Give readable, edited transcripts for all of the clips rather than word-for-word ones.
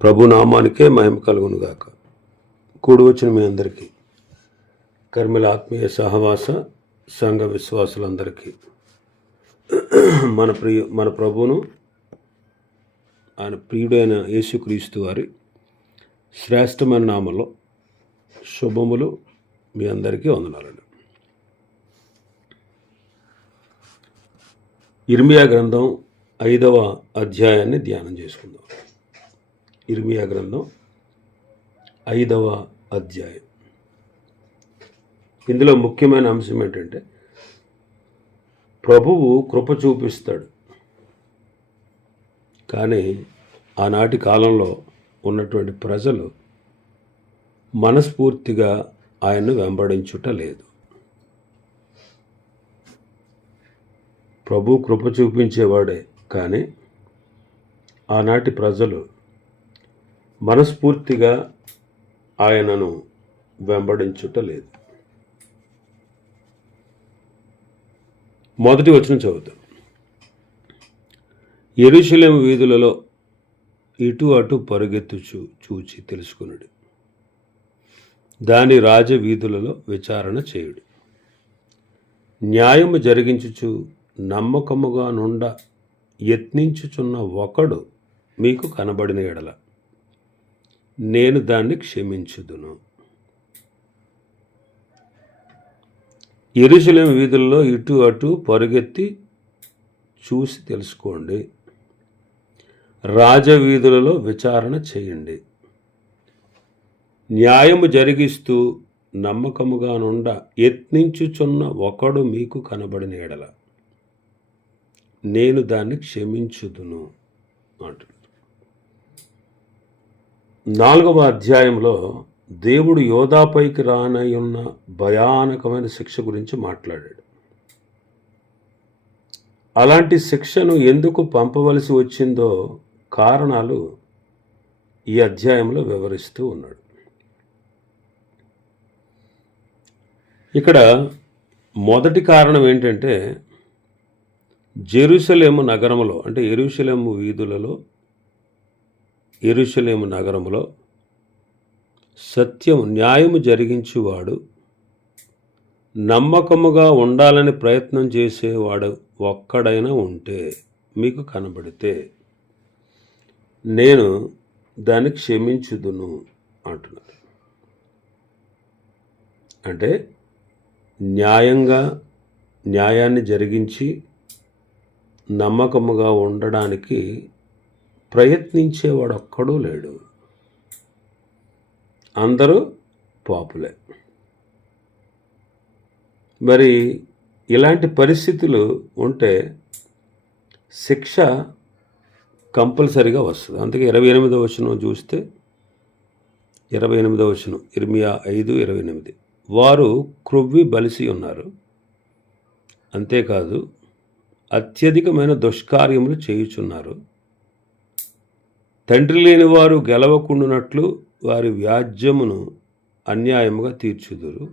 ప్రభు నామానికే మహిమ కలుగునుగాక. కూడి వచ్చిన మీ అందరికీ, కర్మిల ఆత్మీయ సహవాస సంఘ విశ్వాసులందరికీ మన ప్రభువును ఆయన ప్రియుడైన యేసుక్రీస్తు వారి శ్రేష్టమైన నామంలో శుభములు. మీ అందరికీ వందనాలండి. ఇర్మియా గ్రంథం 5వ అధ్యాయాన్ని ధ్యానం చేసుకుందాం. ఇర్మియా గ్రంథం 5వ అధ్యాయం. ఇందులో ముఖ్యమైన అంశం ఏంటంటే, ప్రభువు కృప చూపిస్తాడు, కానీ ఆనాటి కాలంలో ఉన్నటువంటి ప్రజలు మనస్ఫూర్తిగా ఆయన్ను వెంబడించుట లేదు. ప్రభు కృప చూపించేవాడే, కానీ ఆనాటి ప్రజలు మనస్ఫూర్తిగా ఆయనను వెంబడించుట లేదు. మొదటి వచనం చదువుతాం. యెరూషలేము వీధులలో ఇటు అటు పరుగెత్తుచు చూచి తెలుసుకునుడి, దాని రాజవీధులలో విచారణ చేయుడి. న్యాయము జరిగించుచు నమ్మకముగా నుండ యత్నించుచున్న ఒకడు మీకు కనబడిన ఎడల నేను దాన్ని క్షమించుదును. యెరూషలేము వీధుల్లో ఇటు అటు పరుగెత్తి చూసి తెలుసుకోండి, రాజవీధులలో విచారణ చేయండి. న్యాయము జరిగిస్తూ నమ్మకముగా నుండ యత్నించుచున్న ఒకడు మీకు కనబడిన ఎడల నేను దాన్ని క్షమించుదును అంటున్నాడు. 4వ అధ్యాయంలో దేవుడు యోధాపైకి రానయ్యున్న భయానకమైన శిక్ష గురించి మాట్లాడాడు. అలాంటి శిక్షను ఎందుకు పంపవలసి వచ్చిందో కారణాలు ఈ అధ్యాయంలో వివరిస్తూ ఉన్నాడు. ఇక్కడ మొదటి కారణం ఏంటంటే, జెరూసలేము నగరములో, అంటే యెరూషలేము వీధులలో, యెరూషలేము నగరములో సత్యం, న్యాయము జరిగించువాడు, నమ్మకముగా ఉండాలని ప్రయత్నం చేసేవాడు ఒక్కడైనా ఉంటే మీకు కనబడితే నేను దాన్ని క్షమించుదును అంటున్నాడు. అంటే న్యాయాన్ని జరిగించి నమ్మకముగా ఉండడానికి ప్రయత్నించేవాడు ఒక్కడూ లేడు. అందరూ పాపులే. మరి ఇలాంటి పరిస్థితులు ఉంటే శిక్ష కంపల్సరిగా వస్తుంది. అందుకే 28వ వచనం చూస్తే, 28వ వచనం, ఇర్మియా 5:28, వారు క్రొవ్వి బలిసి ఉన్నారు, అంతేకాదు అత్యధికమైన దుష్కార్యములు చేయుచున్నారు. తండ్రి లేని వారు గెలవకుండునట్లు వారి వ్యాజ్యమును అన్యాయముగా తీర్చుదురు.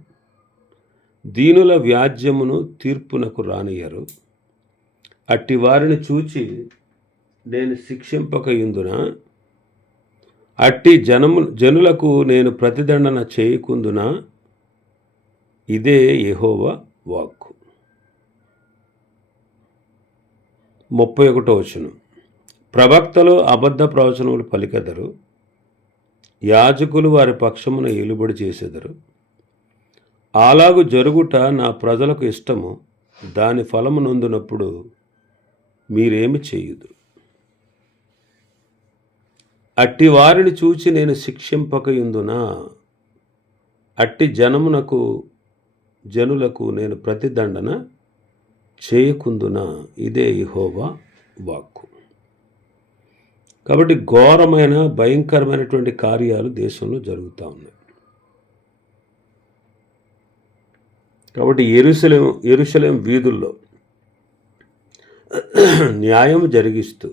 దీనుల వ్యాజ్యమును తీర్పునకు రానియరు. అట్టి వారిని చూచి నేను శిక్షింపకయుందునా? అట్టి జనులకు నేను ప్రతిదండన చేయకుందునా? ఇదే యెహోవా వాక్కు. 31వ వచనం, ప్రవక్తలు అబద్ధ ప్రవచనములు పలికెదరు, యాజకులు వారి పక్షమున ఏలుబడి చేసెదరు. అలాగు జరుగుట నా ప్రజలకు ఇష్టము, దాని ఫలము నొందినప్పుడు మీరేమి చేయుదు. అట్టి వారిని చూచి నేను శిక్షింపకయుందునా? అట్టి జనులకు నేను ప్రతిదండన చేయకుందునా? ఇదే యెహోవా వాక్కు. కాబట్టి ఘోరమైన, భయంకరమైనటువంటి కార్యాలు దేశంలో జరుగుతూ ఉన్నాయి. కాబట్టి యెరూషలేం వీధుల్లో న్యాయం జరిగిస్తూ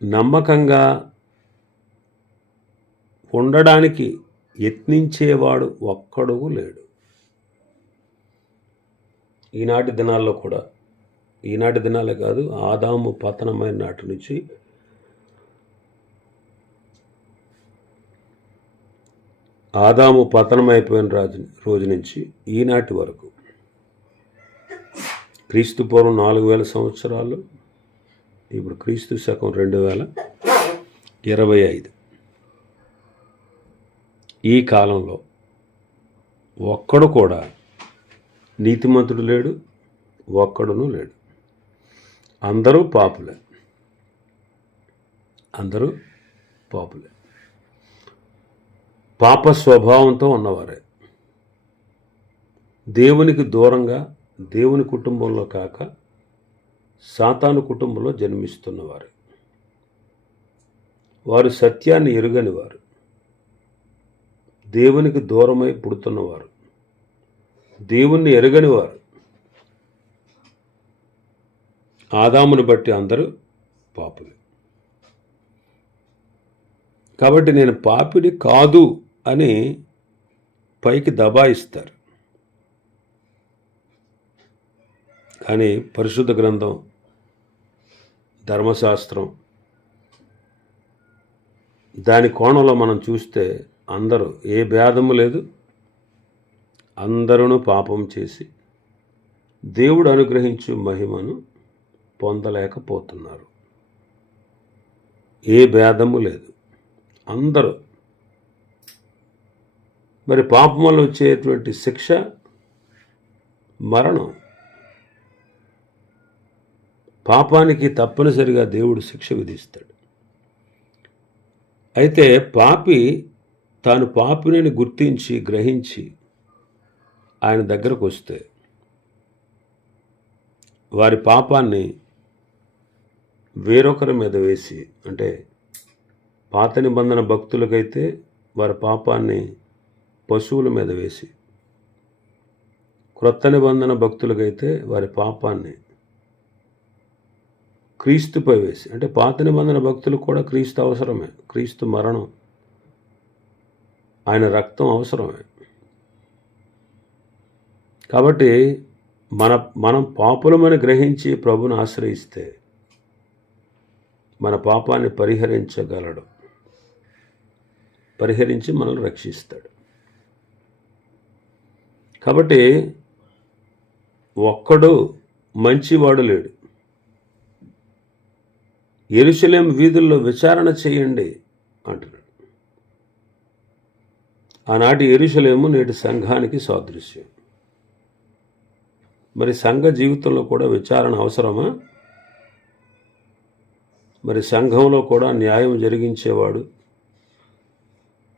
నమ్మకంగా ఉండడానికి యత్నించేవాడు ఒక్కడు లేడు. ఈనాటి దినాల్లో కూడా, ఈనాటి దినాలే కాదు, ఆదాము పతనమైన నాటి నుంచి ఆదాము పతనమైపోయిన రోజు నుంచి ఈనాటి వరకు క్రీస్తు పూర్వం 4000 సంవత్సరాలు, ఇప్పుడు క్రీస్తు శకం 2025. ఈ కాలంలో ఒక్కడు కూడా నీతిమంతుడు లేడు, ఒక్కడును లేడు. అందరూ పాపులే, అందరూ పాపులే, పాప స్వభావంతో ఉన్నవారే, దేవునికి దూరంగా దేవుని కుటుంబంలో కాక సాతాను కుటుంబంలో జన్మిస్తున్నవారు. వారు సత్యాన్ని ఎరుగని వారు, దేవునికి దూరమై పుడుతున్నవారు, దేవుణ్ణి ఎరుగని వారు. ఆదామును బట్టి అందరూ పాపులే. కాబట్టి నేను పాపిని కాదు అని పైకి దబాయిస్తారు. కానీ పరిశుద్ధ గ్రంథం, ధర్మశాస్త్రం, దాని కోణంలో మనం చూస్తే అందరూ, ఏ భేదము లేదు, అందరూ పాపం చేసి దేవుడు అనుగ్రహించు మహిమను పొందలేకపోతున్నారు. ఏ భేదము లేదు, అందరూ. మరి పాపం వల్ల వచ్చేటువంటి శిక్ష మరణం. పాపానికి తప్పనిసరిగా దేవుడు శిక్ష విధిస్తాడు. అయితే పాపి తాను పాపిని గుర్తించి గ్రహించి ఆయన దగ్గరకు వస్తే వారి పాపాన్ని వేరొకరి మీద వేసి, అంటే పాత నిబంధన భక్తులకైతే వారి పాపాన్ని పశువుల మీద వేసి, క్రొత్త నిబంధన భక్తులకైతే వారి పాపాన్ని క్రీస్తుపై వేసి, అంటే పాత నిబంధన భక్తులకు కూడా క్రీస్తు అవసరమే, క్రీస్తు మరణం, ఆయన రక్తం అవసరమే. కాబట్టి మనం పాపులమని గ్రహించి ప్రభుని ఆశ్రయిస్తే మన పాపాన్ని పరిహరించగలడు, పరిహరించి మనల్ని రక్షిస్తాడు. కాబట్టి ఒక్కడు మంచివాడు లేడు. యెరూషలేము వీధుల్లో విచారణ చేయండి అంటున్నాడు. ఆనాటి యెరూషలేము నేటి సంఘానికి సాదృశ్యం. మరి సంఘ జీవితంలో కూడా విచారణ అవసరమా? మరి సంఘంలో కూడా న్యాయం జరిగించేవాడు,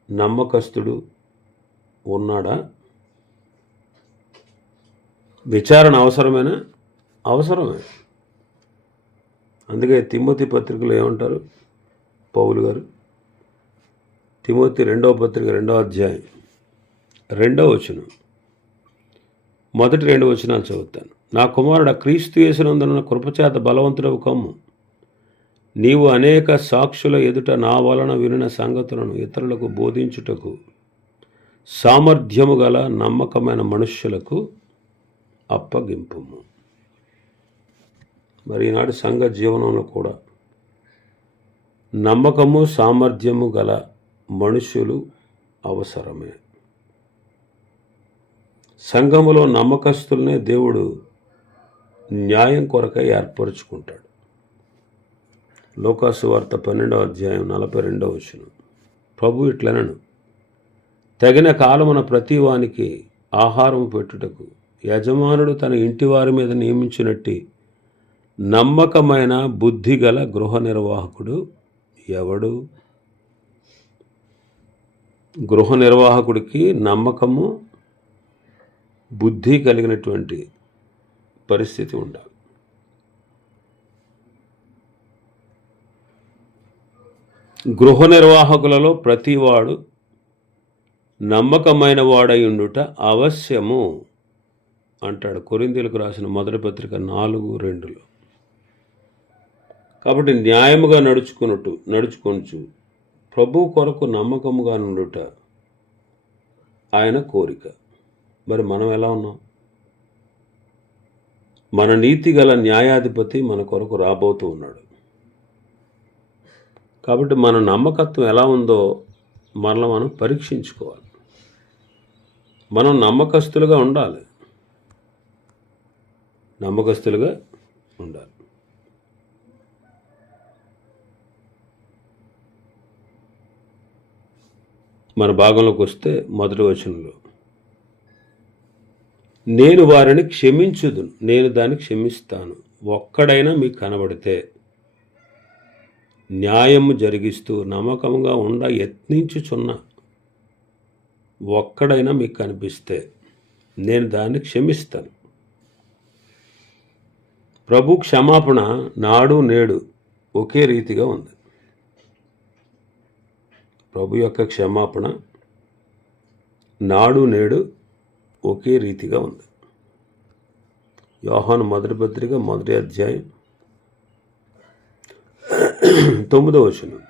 నమ్మకస్తుడు ఉన్నాడా? విచారణ అవసరమేనా? అవసరమే. అందుకే తిమోతి పత్రికలో ఏమంటారు పౌలు గారు? తిమోతి 2వ పత్రిక 2వ అధ్యాయం 2వ వచనం, మొదటి 2 వచనాలు చదువుతాను. నా కుమారుడా, క్రీస్తు యేసునందున కృపచేత బలవంతుడవు కమ్ము. నీవు అనేక సాక్షుల ఎదుట నా వలన వినిన సంగతులను ఇతరులకు బోధించుటకు సామర్థ్యము గల నమ్మకమైన మనుష్యులకు అప్పగింపుము. మరి ఈనాడు సంఘ జీవనంలో కూడా నమ్మకము, సామర్థ్యము గల మనుష్యులు అవసరమే. సంఘములో నమ్మకస్తులనే దేవుడు న్యాయం కొరకై ఏర్పరుచుకుంటాడు. లోకాసు వార్త 12వ అధ్యాయం 42వ వచనం, ప్రభు ఇట్లనను, తగిన కాలమున ప్రతివానికి ఆహారం పెట్టుటకు యజమానుడు తన ఇంటి వారి మీద నియమించినట్టి నమ్మకమైన బుద్ధిగల గృహ నిర్వాహకుడు ఎవడు? గృహ నిర్వాహకుడికి నమ్మకము, బుద్ధి కలిగినటువంటి పరిస్థితి ఉండాలి. గృహ నిర్వాహకులలో ప్రతివాడు నమ్మకమైన వాడై ఉండుట అవశ్యము అంటాడు కొరింథీయులకు రాసిన మొదటి పత్రిక 4:2. కాబట్టి న్యాయముగా నడుచుకొనుచు ప్రభు కొరకు నమ్మకముగా నుండుట ఆయన కోరిక. మరి మనం ఎలా ఉన్నాం? మన నీతి గల న్యాయాధిపతి మన కొరకు రాబోతూ ఉన్నాడు. కాబట్టి మన నమ్మకత్వం ఎలా ఉందో మనల్ని మనం పరీక్షించుకోవాలి. మనం నమ్మకస్తులుగా ఉండాలి. మన భాగంలోకి వస్తే మొదటి వచనంలో, నేను వారిని క్షమించుదును, నేను దాన్ని క్షమిస్తాను. ఒక్కడైనా మీకు కనబడితే, న్యాయము జరిగిస్తూ నమ్మకంగా యత్నించుచున్న ఒక్కడైనా మీకు కనిపిస్తే నేను దాన్ని క్షమిస్తాను. ప్రభు క్షమాపణ నాడు నేడు ఒకే రీతిగా ఉంది. ప్రభు యొక్క క్షమాపణ నాడు నేడు ఒకే రీతిగా ఉంది. యోహాను మొదటి పత్రిక 1వ అధ్యాయం 9వ వచనం,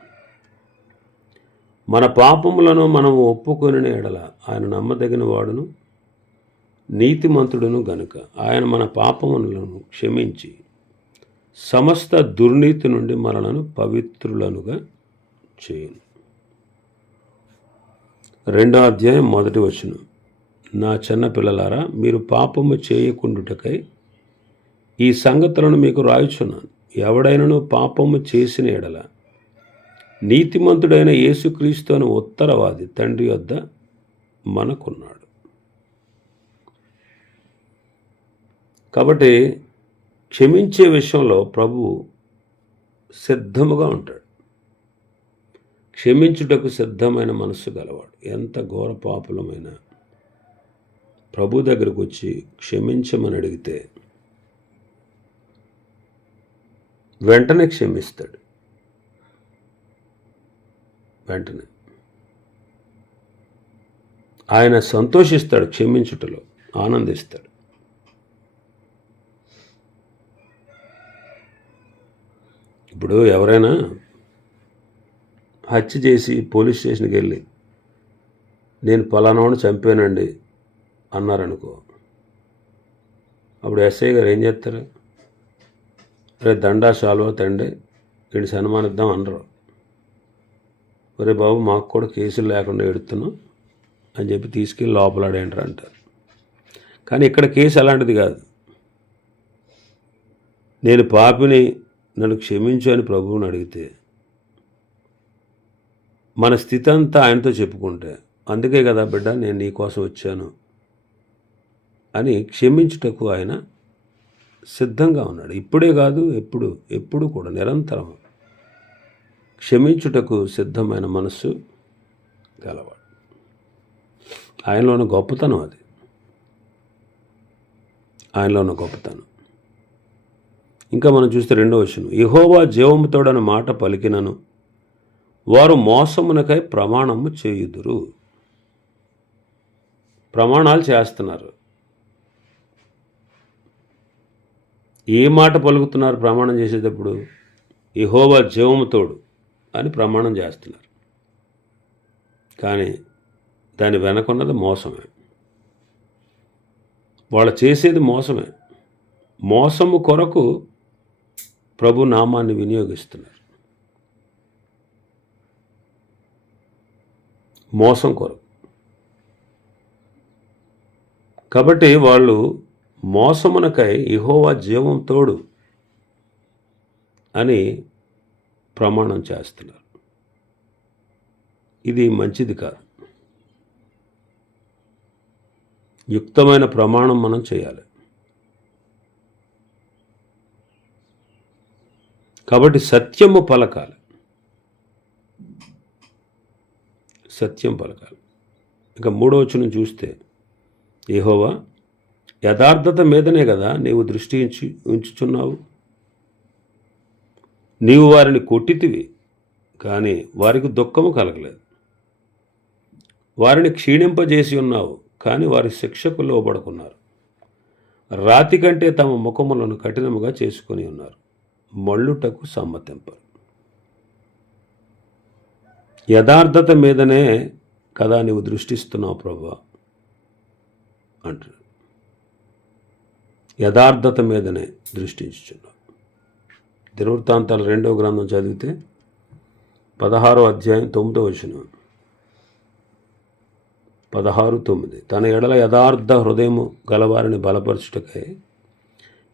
మన పాపములను మనం ఒప్పుకొనిన ఎడల ఆయన నమ్మదగిన వాడును నీతిమంతుడును గనుక ఆయన మన పాపములను క్షమించి సమస్త దుర్నీతి నుండి మనలను పవిత్రులనుగా చేయును. 2వ అధ్యాయం 1వ వచనం, నా చిన్న పిల్లలారా, మీరు పాపము చేయకుండుటకై ఈ సంగతులను మీకు రాయుచున్నాను. ఎవడైనను పాపము చేసిన ఎడల నీతిమంతుడైన యేసుక్రీస్తు అని ఉత్తరవాది తండ్రి వద్ద మనకున్నాడు. కాబట్టి క్షమించే విషయంలో ప్రభువు సిద్ధముగా ఉంటాడు. క్షమించుటకు సిద్ధమైన మనస్సు గలవాడు. ఎంత ఘోర పాపులమైనా ప్రభు దగ్గరకు వచ్చి క్షమించమని అడిగితే వెంటనే క్షమిస్తాడు. వెంటనే ఆయన సంతోషిస్తాడు, క్షమించుటలో ఆనందిస్తాడు. ఇప్పుడు ఎవరైనా హత్య చేసి పోలీస్ స్టేషన్కి వెళ్ళి నేను పలానావాడిని చంపానండి అన్నారనుకో, అప్పుడు ఎస్ఐ గారు ఏం చేస్తారు? రే దండా శాలువా తండే వీడిని సన్మానిద్దాం అనరు. ఒరే బాబు, మాకు కూడా కేసులు లేకుండా ఎడుతున్నాం అని చెప్పి తీసుకెళ్ళి లోపలాడేంటారు అంటారు. కానీ ఇక్కడ కేసు అలాంటిది కాదు. నేను పాపిని, నన్ను క్షమించు అని ప్రభువుని అడిగితే, మన స్థితి అంతా ఆయనతో చెప్పుకుంటే, అందుకే కదా బిడ్డ నేను నీ కోసం వచ్చాను అని క్షమించుటకు ఆయన సిద్ధంగా ఉన్నాడు. ఇప్పుడే కాదు, ఎప్పుడు కూడా నిరంతరం క్షమించుటకు సిద్ధమైన మనస్సు గలవాడు. ఆయనలో ఉన్న గొప్పతనం అది. ఆయనలో ఉన్న గొప్పతనం. ఇంకా మనం చూస్తే 2వ వచనం, యెహోవా జీవముతోడని మాట పలికినను వారు మోసమునకై ప్రమాణము చేయుదురు. ప్రమాణాలు చేస్తున్నారు. ఏ మాట పలుకుతున్నారు ప్రమాణం చేసేటప్పుడు? యెహోవా జీవముతోడు అని ప్రమాణం చేస్తున్నారు. కానీ దాని వెనకున్నది మోసమే. వాళ్ళు చేసేది మోసమే. మోసము కొరకు ప్రభు నామాన్ని వినియోగిస్తున్నారు. మోసం కొరకు. కాబట్టి వాళ్ళు మోసమునకై యెహోవా జీవం తోడు అని ప్రమాణం చేస్తున్నారు. ఇది మంచిది కాదు. యుక్తమైన ప్రమాణం మనం చేయాలి. కాబట్టి సత్యము పలకాలి. సత్యం పలకాలి. ఇక 3వ వచనం చూస్తే, యెహోవా యథార్థత మీదనే కదా నీవు దృష్టి ఉంచుచున్నావు. నీవు వారిని కొట్టితివి, కానీ వారికి దుఃఖము కలగలేదు. వారిని క్షీణింపజేసి ఉన్నావు, కానీ వారి శిక్షకు లోబడుకున్నారు. రాతి కంటే తమ ముఖములను కఠినముగా చేసుకొని ఉన్నారు, మళ్ళుటకు సమ్మతింపరు. యథార్థత మీదనే కదా నీవు దృష్టిస్తున్నావు ప్రభువా అంటాడు. యథార్థత మీదనే దృష్టించుచున్నావు. దినవృత్తాంతాలు 2వ గ్రంథం చదివితే 16వ అధ్యాయం 9వ వచనం, 16:9 తన ఎడల యథార్థ హృదయము గలవారిని బలపరచుటకై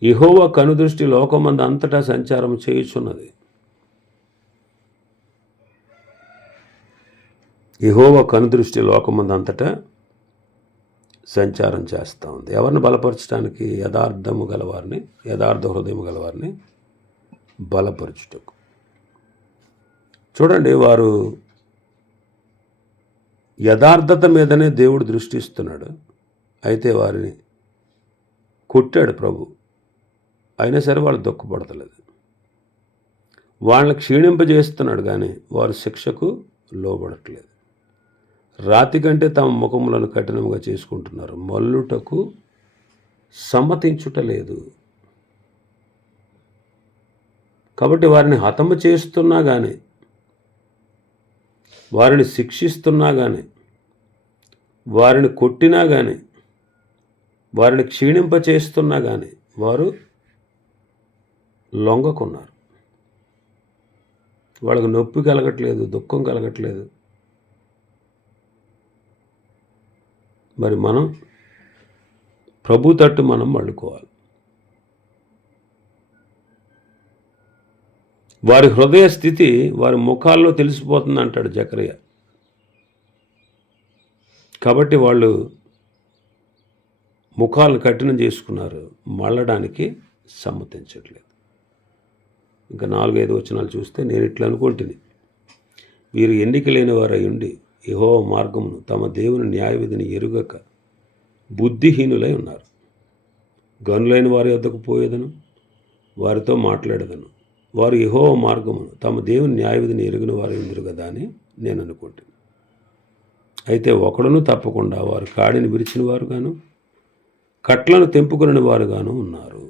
యెహోవా కనుదృష్టి లోకమందు అంతటా సంచారం చేయుచున్నది. యెహోవా కనుదృష్టి లోకమందు అంతటా సంచారం చేస్తూ ఉంది. ఎవరిని బలపరచడానికి? యథార్థము గలవారిని, యథార్థ హృదయం గలవారిని బలపరచుటకు. చూడండి, వారు యథార్థత మీదనే దేవుడు దృష్టిస్తున్నాడు. అయితే వారిని కొట్టాడు ప్రభు. అయినా సరే వాళ్ళు దుఃఖపడతలేదు. వాళ్ళని క్షీణింపజేస్తున్నాడు, కానీ వారు శిక్షకు లోబడట్లేదు. రాతి కంటే తమ ముఖములను కఠినంగా చేసుకుంటున్నారు. మల్లుటకు సమ్మతించుటలేదు. కాబట్టి వారిని హతము చేస్తున్నా కానీ, వారిని శిక్షిస్తున్నా కానీ, వారిని కొట్టినా కానీ, వారిని క్షీణింపచేస్తున్నా కానీ వారు లొంగకున్నారు. వాళ్ళకు నొప్పి కలగట్లేదు, దుఃఖం కలగట్లేదు. మరి మనం ప్రభు తట్టు మనం మళ్ళుకోవాలి. వారి హృదయ స్థితి వారి ముఖాల్లో తెలిసిపోతుంది అంటాడు జకరియా. కాబట్టి వాళ్ళు ముఖాలను కఠినం చేసుకున్నారు, మళ్ళడానికి సమ్మతించట్లేదు. ఇంకా 4-5 వచనాలు చూస్తే, నేను ఇట్లా అనుకుంటుని, వీరు ఎన్నిక లేని వారై ఉండి యెహోవా మార్గమును తమ దేవుని న్యాయవిధిని ఎరుగక బుద్ధిహీనులై ఉన్నారు. గనులైన వారి వద్దకు పోయేదను, వారితో మాట్లాడేదను. వారు యెహోవా మార్గమును తమ దేవుని న్యాయవిధిని ఎరుగిన వారు ఎందురు కదా అని నేను అనుకుంటున్నాను. అయితే ఒకడును తప్పకుండా వారు కాడిని విరిచిన వారుగాను కట్లను తెంపుకుని వారుగాను ఉన్నారు.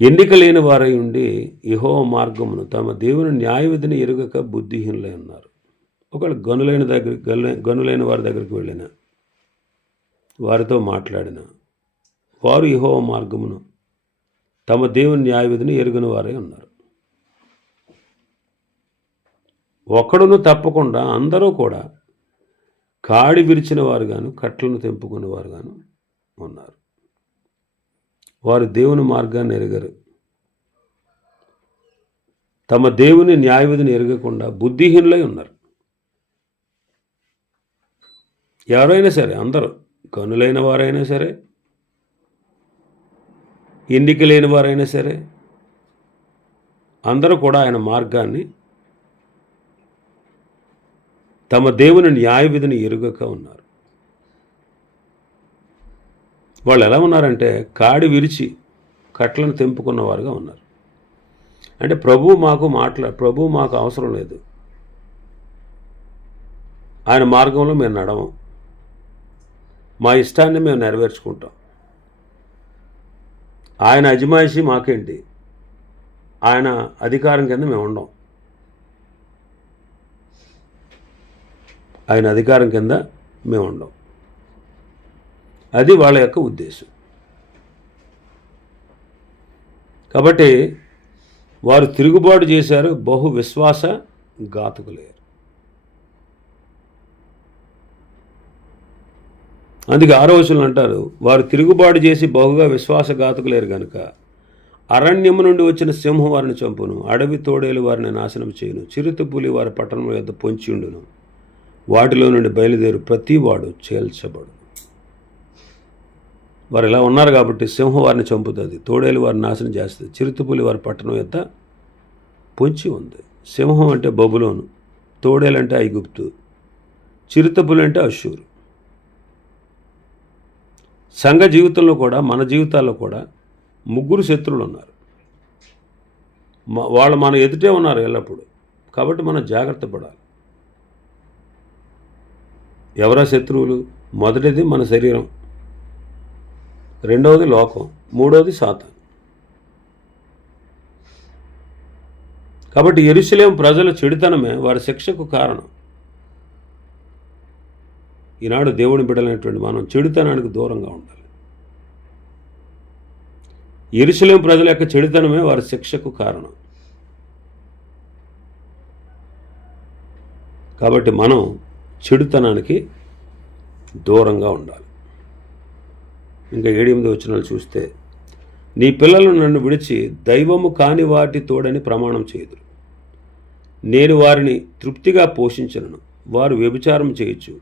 ఎన్నిక లేని వారై ఉండి యెహోవా మార్గమును తమ దేవుని న్యాయవిధిని ఎరుగక బుద్ధిహీనులై ఉన్నారు. ఒకవేళ గనులైన వారి దగ్గరికి వెళ్ళిన, వారితో మాట్లాడిన, వారు యెహోవా మార్గమును తమ దేవుని న్యాయవిధిని ఎరుగని వారై ఉన్నారు. ఒకడును తప్పకుండా అందరూ కూడా కాడి విరిచిన వారుగాను కట్లను తెంపుకునే వారుగాను ఉన్నారు. వారు దేవుని మార్గాన్ని ఎరగరు. తమ దేవుని న్యాయవిధిని ఎరగకుండా బుద్ధిహీనులై ఉన్నారు. ఎవరైనా సరే, అందరూ కనులైన వారైనా సరే, ఎన్నిక లేని వారైనా సరే, అందరూ కూడా ఆయన మార్గాన్ని, తమ దేవుని న్యాయవిధిని ఎరుగక ఉన్నారు. వాళ్ళు ఎలా ఉన్నారంటే కాడి విరిచి కట్లను తెంపుకున్నవారుగా ఉన్నారు. అంటే ప్రభు మాకు అవసరం లేదు, ఆయన మార్గంలో మేము నడవం, మా ఇష్టాన్ని మేము నెరవేర్చుకుంటాం, ఆయన అజమాయిషి మాకేంటి, ఆయన అధికారం కింద మేము ఉండం, ఆయన అధికారం కింద మేము ఉండం. అది వాళ్ళ యొక్క ఉద్దేశం. కాబట్టి వారు తిరుగుబాటు చేశారు, బహు విశ్వాస ఘాతకులయ్యారు. అందుకే 6వ వచనం అంటారు, వారు తిరుగుబాటు చేసి బహుగా విశ్వాసఘాతకులేరు గనుక అరణ్యము నుండి వచ్చిన సింహం వారిని చంపును, అడవి తోడేలు వారిని నాశనం చేయును, చిరుతపులి వారి పట్టణం యొద్ద పొంచి ఉండును, వాటిలో నుండి బయలుదేరు ప్రతివాడు చేల్చబడు. వారు ఇలా ఉన్నారు కాబట్టి సింహం వారిని చంపుతుంది, తోడేలు వారిని నాశనం చేస్తుంది, చిరుతపులి వారి పట్టణం యొద్ద పొంచి ఉంది. సింహం అంటే బబులోను, తోడేలు అంటే ఐగుప్తు, చిరుతపులి అంటే అష్షూరు. సంఘ జీవితంలో కూడా, మన జీవితాల్లో కూడా 3 శత్రువులు ఉన్నారు. వాళ్ళు మన ఎదుటే ఉన్నారు ఎల్లప్పుడూ. కాబట్టి మనం జాగ్రత్త పడాలి. ఎవరా శత్రువులు? మొదటిది మన శరీరం, రెండవది లోకం, మూడవది సాతాను. కాబట్టి యెరూషలేము ప్రజల చెడుతనమే వారి శిక్షకు కారణం. ఈనాడు దేవుని బిడ్డలైనటువంటి మనం చెడుతనానికి దూరంగా ఉండాలి. యెరూషలేము ప్రజల యొక్క చెడుతనమే వారి శిక్షకు కారణం. కాబట్టి మనం చెడుతనానికి దూరంగా ఉండాలి. ఇంకా 7-8 వచనాలు చూస్తే, నీ పిల్లలు నన్ను విడిచి దైవము కాని వాటి తోడని ప్రమాణం చేయుదురు. నేను వారిని తృప్తిగా పోషించను. వారు వ్యభిచారం చేయొచ్చు,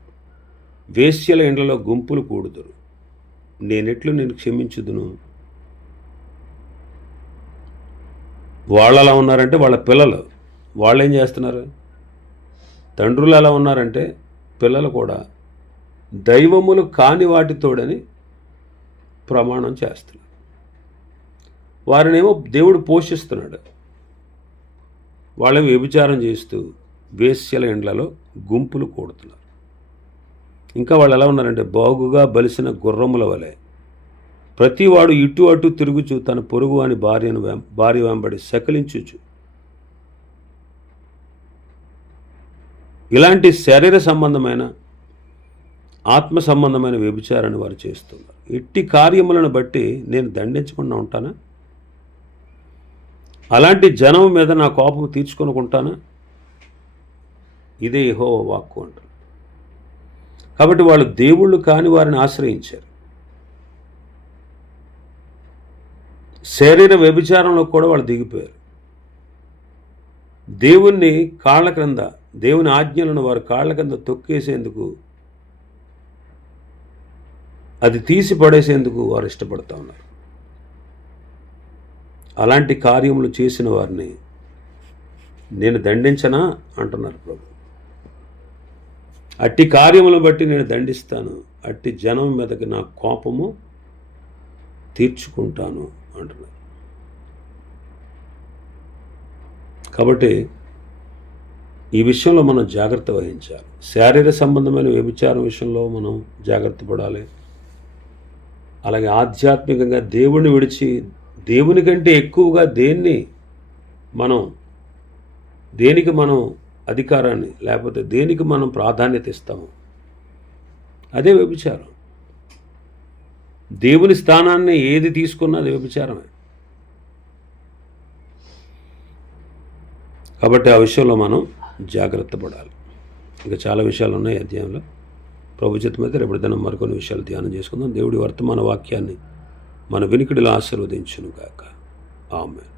వేశ్యల ఇండ్లలో గుంపులు కూడుదురు. నేనెట్లు నేను క్షమించుదును? వాళ్ళు అలా ఉన్నారంటే వాళ్ళ పిల్లలు వాళ్ళు ఏం చేస్తున్నారు? తండ్రులు ఎలా ఉన్నారంటే పిల్లలు కూడా దైవములు కాని వాటితోడని ప్రమాణం చేస్తున్నారు. వారినేమో దేవుడు పోషిస్తున్నాడు, వాళ్ళని వ్యభిచారం చేస్తూ వేశ్యల ఇండ్లలో గుంపులు కూడుతున్నారు. ఇంకా వాళ్ళు ఎలా ఉన్నారంటే బాగుగా బలిసిన గుర్రముల వలె ప్రతివాడు ఇటు అటు తిరుగుచు తన పొరుగు అని భార్య వెంబడి సకిలించుచు. ఇలాంటి శరీర సంబంధమైన ఆత్మ సంబంధమైన వ్యభిచారాన్ని వారు చేస్తున్నారు. ఇట్టి కార్యములను బట్టి నేను దండించకుండా ఉంటానా? అలాంటి జనం మీద నా కోపం తీర్చుకొనుకుంటానా? ఇదే యెహోవా వాక్కు అంటారు. కాబట్టి వాళ్ళు దేవుళ్ళు కాని వారిని ఆశ్రయించారు. శరీర వ్యభిచారంలో కూడా వాళ్ళు దిగిపోయారు. దేవుణ్ణి కాళ్ళ క్రింద, దేవుని ఆజ్ఞలను వారు కాళ్ళ కింద తొక్కేసేందుకు, అది తీసి పడేసేందుకు వారు ఇష్టపడుతూ ఉన్నారు. అలాంటి కార్యములు చేసిన వారిని నేను దండించనా అంటున్నారు ప్రభు. అట్టి కార్యములను బట్టి నేను దండిస్తాను, అట్టి జనం మీదకి నా కోపము తీర్చుకుంటాను అంటున్నారు. కాబట్టి ఈ విషయంలో మనం జాగ్రత్త వహించాలి. శారీర సంబంధమైన వ్యభిచారం విషయంలో మనం జాగ్రత్త పడాలి. అలాగే ఆధ్యాత్మికంగా దేవుణ్ణి విడిచి దేవుని కంటే ఎక్కువగా దేనికి మనం అధికారాన్ని, లేకపోతే దేనికి మనం ప్రాధాన్యత ఇస్తాము, అదే వ్యభిచారం. దేవుని స్థానాన్ని ఏది తీసుకున్నా అది వ్యభిచారమే. కాబట్టి ఆ విషయంలో మనం జాగ్రత్త పడాలి. ఇంకా చాలా విషయాలు ఉన్నాయి అధ్యాయంలో. ప్రభు చిత్తమైతే రేపటి దినం మరికొన్ని విషయాలు ధ్యానం చేసుకుందాం. దేవుడి వర్తమాన వాక్యాన్ని మన వినికిడిలో ఆశీర్వదించును గాక. ఆమేన్.